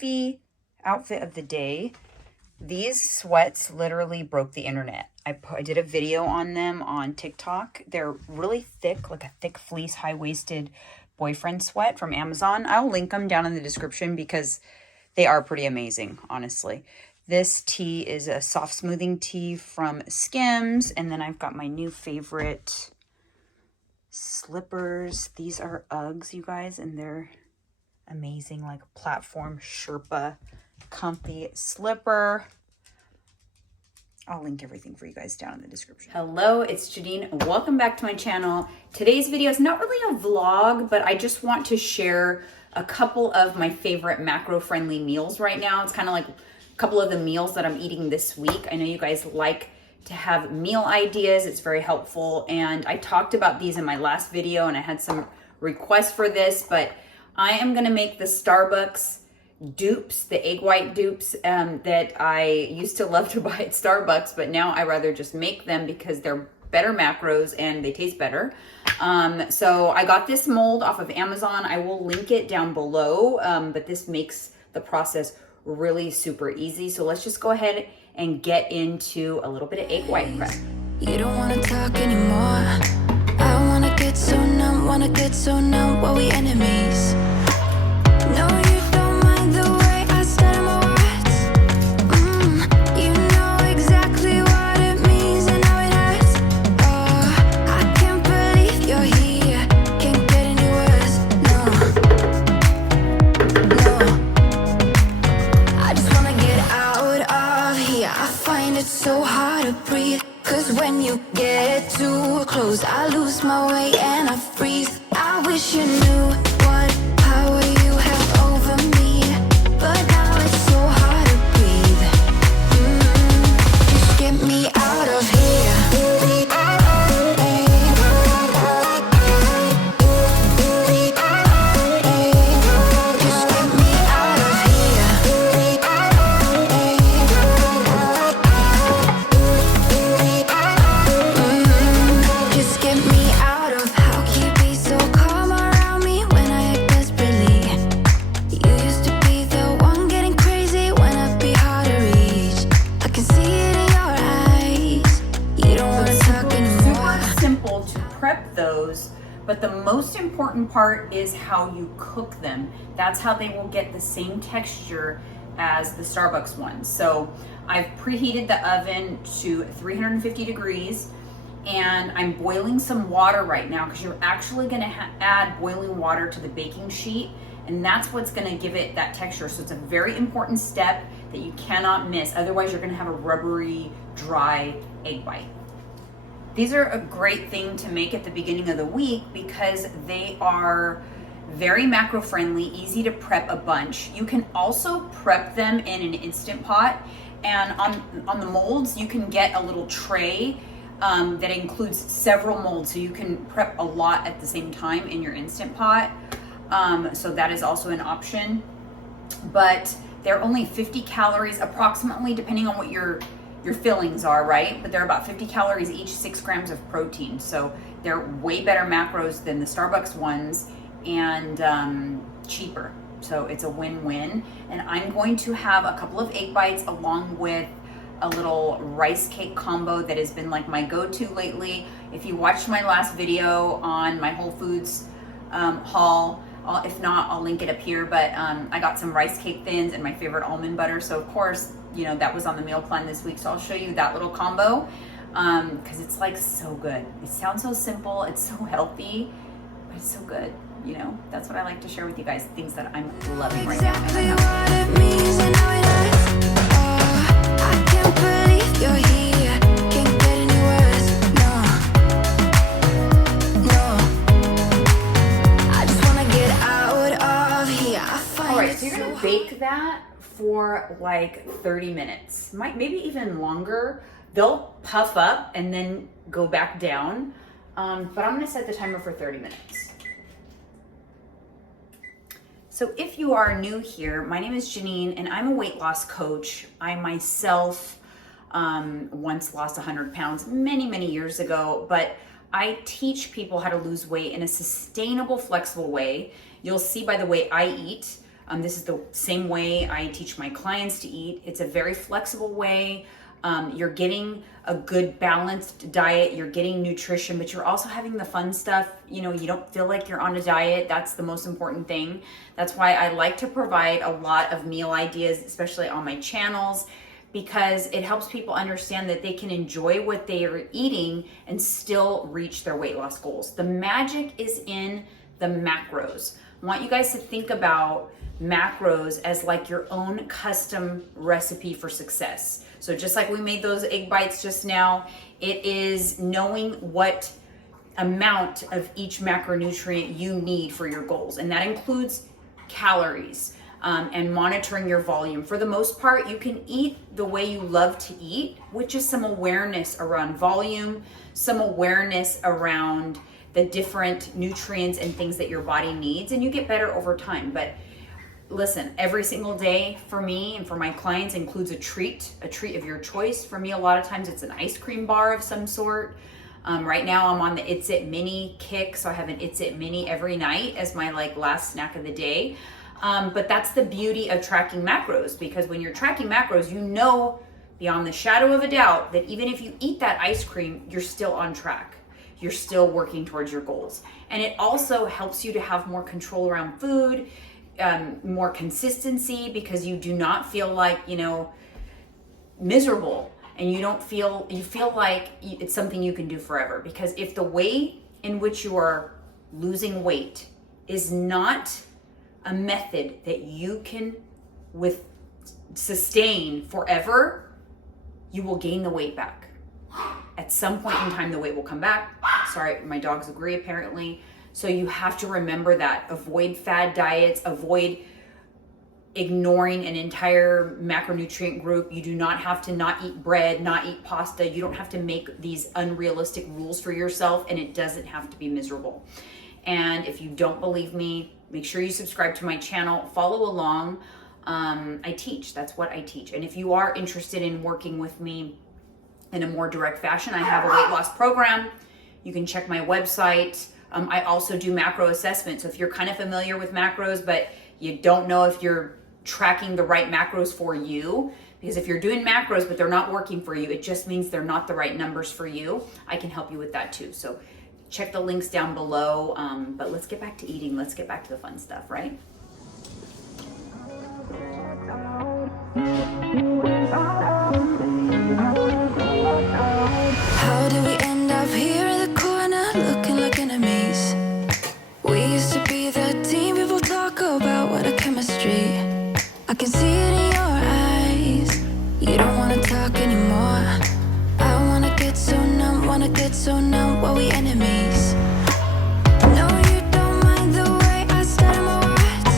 comfy outfit of the day. These sweats literally broke the internet. I did a video on them on TikTok. They're really thick, like a thick fleece, high-waisted boyfriend sweat from Amazon. I'll link them down in the description because they are pretty amazing, honestly. This tee is a soft smoothing tee from Skims. And then I've got my new favorite slippers. These are Uggs, you guys, and they're amazing, like platform Sherpa comfy slipper. I'll link everything for you guys down in the description. Hello, it's Jeanine. Welcome back to my channel. Today's video is not really a vlog, but I just want to share a couple of my favorite macro-friendly meals right now. It's kind of like a couple of the meals that I'm eating this week. I know you guys like to have meal ideas. It's very helpful. And I talked about these in my last video and I had some requests for this, but I am gonna make the Starbucks dupes, the egg white dupes that I used to love to buy at Starbucks, but now I rather just make them because they're better macros and they taste better. So I got this mold off of Amazon. I will link it down below, but this makes the process really super easy. So let's just go ahead and get into a little bit of egg white prep. You don't want to talk anymore. I want to get so numb, while we enemies. No, you don't mind the way I stutter my words. You know exactly what it means and how it hurts. Oh, I can't believe you're here. Can't get any worse. No. I just wanna get out of here. I find it so hard to breathe. Cause when you get too close, I lose my way and I freeze. I wish you knew what power you have over me, but now it's so hard to breathe. Just get me out of here. Just get me out of here. Just get me out of. How can you be so calm around me when I act desperately? You used to be the one getting crazy when I'd be hard to reach. I can see it in your eyes. You don't want to talk anymore. Super simple to prep those, but the most important part is how you cook them. That's how they will get the same texture as the Starbucks ones. So I've preheated the oven to 350 degrees and I'm boiling some water right now because you're actually going to add boiling water to the baking sheet, and that's what's going to give it that texture. So it's a very important step that you cannot miss. Otherwise you're going to have a rubbery, dry egg bite. These are a great thing to make at the beginning of the week because they are very macro friendly, easy to prep a bunch. You can also prep them in an Instant Pot, and on the molds you can get a little tray that includes several molds, so you can prep a lot at the same time in your Instant Pot. So that is also an option, but they're only 50 calories approximately, depending on what your fillings are, right? But they're about 50 calories each, 6 grams of protein. So they're way better macros than the Starbucks ones and cheaper. So it's a win-win. And I'm going to have a couple of egg bites along with a little rice cake combo that has been like my go-to lately. If you watched my last video on my Whole Foods haul, if not, I'll link it up here, but I got some rice cake thins and my favorite almond butter. So of course, you know, that was on the meal plan this week. So I'll show you that little combo because it's like so good. It sounds so simple, it's so healthy, but it's so good. You know, that's what I like to share with you guys, things that I'm loving right now. Exactly what it means and how it hurts. Oh, I can't believe you're here. Can't get any worse. No. I just wanna get out of here. I find All right, it so you're so gonna bake that for like 30 minutes, maybe even longer. They'll puff up and then go back down, but I'm gonna set the timer for 30 minutes. So if you are new here, my name is Jeanine and I'm a weight loss coach. I myself once lost 100 pounds many years ago, but I teach people how to lose weight in a sustainable, flexible way. You'll see by the way I eat This is the same way I teach my clients to eat. It's a very flexible way. You're getting a good balanced diet, you're getting nutrition, but you're also having the fun stuff. You know, you don't feel like you're on a diet. That's the most important thing. That's why I like to provide a lot of meal ideas, especially on my channels, because it helps people understand that they can enjoy what they are eating and still reach their weight loss goals. The magic is in the macros. I want you guys to think about macros as like your own custom recipe for success. So just like we made those egg bites just now, it is knowing what amount of each macronutrient you need for your goals. And that includes calories and monitoring your volume. For the most part, you can eat the way you love to eat, with just some awareness around volume, some awareness around the different nutrients and things that your body needs, and you get better over time. But listen, every single day for me and for my clients includes a treat of your choice. For me, a lot of times it's an ice cream bar of some sort. Right now I'm on the It's It Mini kick, so I have an It's It Mini every night as my like last snack of the day. But that's the beauty of tracking macros, because when you're tracking macros, you know beyond the shadow of a doubt that even if you eat that ice cream, you're still on track. You're still working towards your goals. And it also helps you to have more control around food, more consistency, because you do not feel like, you know, miserable, and you feel like it's something you can do forever. Because if the way in which you are losing weight is not a method that you can sustain forever, you will gain the weight back. At some point in time, the weight will come back. Sorry, my dogs agree apparently. So you have to remember that. Avoid fad diets, avoid ignoring an entire macronutrient group. You do not have to not eat bread, not eat pasta. You don't have to make these unrealistic rules for yourself, and it doesn't have to be miserable. And if you don't believe me, make sure you subscribe to my channel, follow along. I teach, that's what I teach. And if you are interested in working with me in a more direct fashion, I have a weight loss program. You can check my website. I also do macro assessment. So if you're kind of familiar with macros, but you don't know if you're tracking the right macros for you, because if you're doing macros, but they're not working for you, it just means they're not the right numbers for you. I can help you with that too. So check the links down below. But let's get back to eating. Let's get back to the fun stuff, right? How did we end up here in the corner looking like enemies? We used to be the team people talk about, what a chemistry. I can see it in your eyes. You don't wanna talk anymore. I wanna get so numb while we enemies. No, you don't mind the way I stutter my words.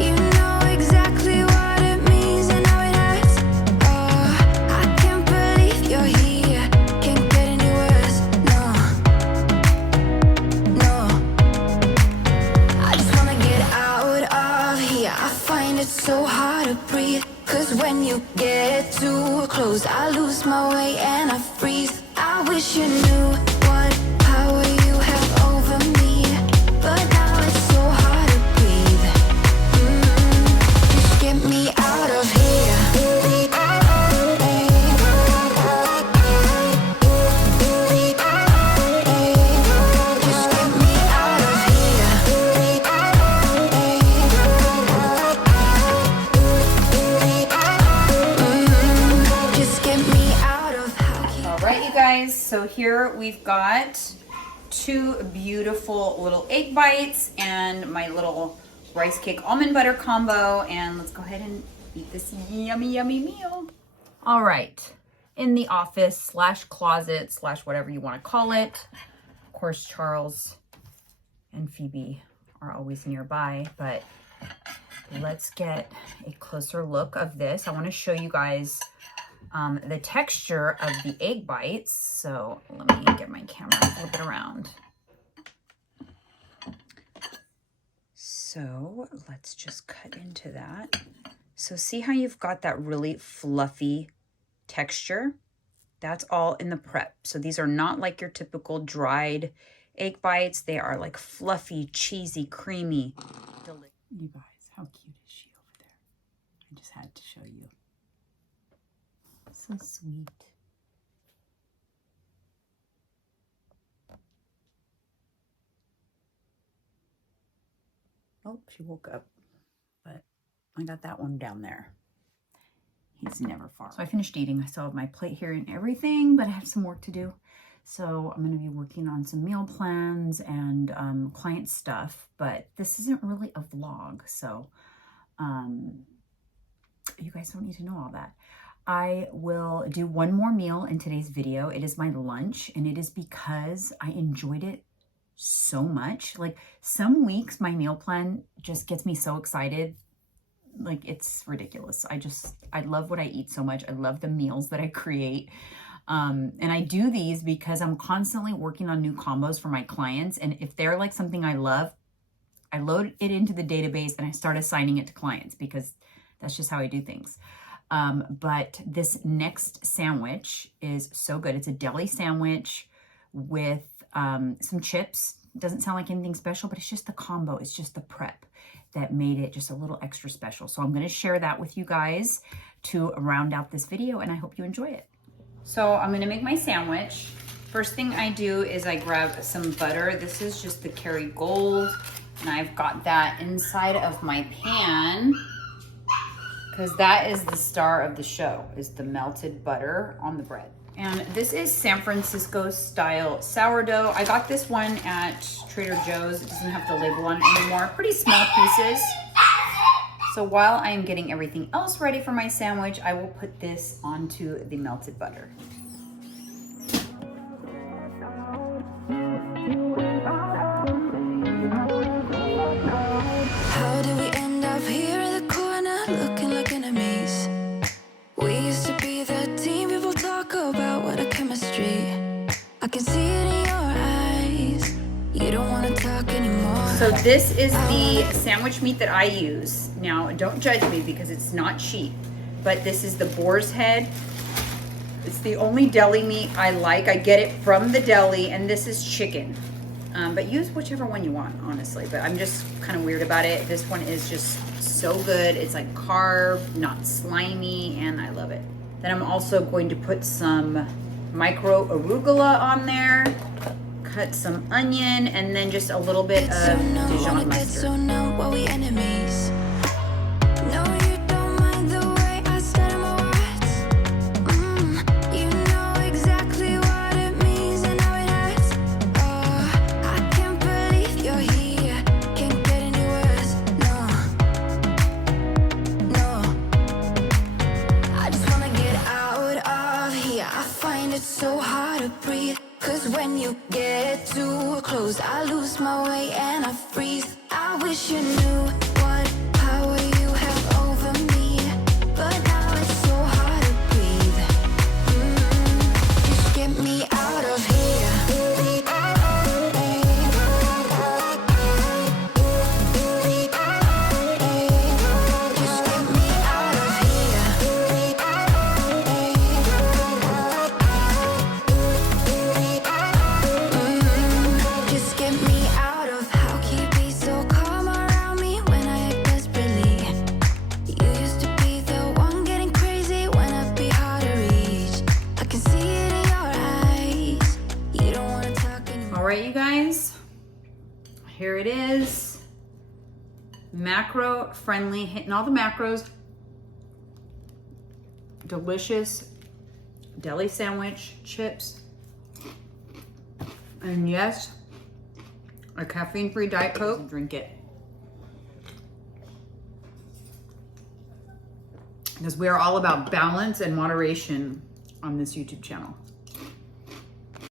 You know exactly what it means and how it hurts. Oh, I can't believe you're here. Can't get any worse. No. I just wanna get out of here. I find it so hard to breathe. 'Cause when you get too close, I lose my way and I freeze. I wish you knew what power you have over me, but now it's so hard to breathe. Just get me out of here. Just get me out of here. Just get me out of here. All right, you guys, so here we've got two beautiful little egg bites and my little rice cake almond butter combo, and let's go ahead and eat this yummy, yummy meal. All right, in the office slash closet slash whatever you want to call it. Of course, Charles and Phoebe are always nearby, but let's get a closer look of this. I want to show you guys the texture of the egg bites. So let me get my camera and flip it around. So let's just cut into that. So see how you've got that really fluffy texture? That's all in the prep. So these are not like your typical dried egg bites. They are like fluffy, cheesy, creamy. You guys, how cute is she over there? I just had to show you. So sweet. Oh, she woke up, but I got that one down there. He's never far. So I finished eating. I still have my plate here and everything, but I have some work to do. So I'm going to be working on some meal plans and client stuff, but this isn't really a vlog. So you guys don't need to know all that. I will do one more meal in today's video. It is my lunch, and it is because I enjoyed it so much. Like, some weeks my meal plan just gets me so excited. Like, it's ridiculous. I love what I eat so much. I love the meals that I create. And I do these because I'm constantly working on new combos for my clients. And if they're like something I love, I load it into the database and I start assigning it to clients, because that's just how I do things. But this next sandwich is so good. It's a deli sandwich with some chips. It doesn't sound like anything special, but it's just the combo. It's just the prep that made it just a little extra special. So I'm going to share that with you guys to round out this video, and I hope you enjoy it. So I'm going to make my sandwich. First thing I do is I grab some butter. This is just the Kerrygold, and I've got that inside of my pan, because that is the star of the show, is the melted butter on the bread. And this is San Francisco style sourdough. I got this one at Trader Joe's. It doesn't have the label on it anymore. Pretty small pieces. So while I am getting everything else ready for my sandwich, I will put this onto the melted butter. How did we end up here in the corner looking like enemies? We used to be the team people talk about, what a chemistry. I can see it in your eyes. You don't want to talk anymore. So this is the sandwich meat that I use. Now, don't judge me because it's not cheap, but this is the boar's head. It's the only deli meat I like. I get it from the deli, and this is chicken. But use whichever one you want, honestly. But I'm just kind of weird about it. This one is just so good. It's like carved, not slimy, and I love it. Then I'm also going to put some micro arugula on there, cut some onion, and then just a little bit of Dijon mustard. So now, what we enemies? No, you don't mind the way I stutter my words. You know exactly what it means and how it hurts. Oh, I can't believe you're here. Can't get any worse. No, no. I just wanna get out of here. I find it so hard to breathe. 'Cause when you get too close, I lose my way and I freeze. I wish you knew what power you have over me, but now it's so hard to breathe. Just get me out of here. Just get me out of here. Just get me out of. How can you be so calm around me when I act desperately? You used to be the one getting crazy when I'd be hard to reach. I can see it in your eyes. You don't want to talk anymore. All right, you guys, here it is. Macro friendly, hitting all the macros. Delicious deli sandwich, chips, and yes, a caffeine-free Diet Coke. Drink it. Because we are all about balance and moderation on this YouTube channel.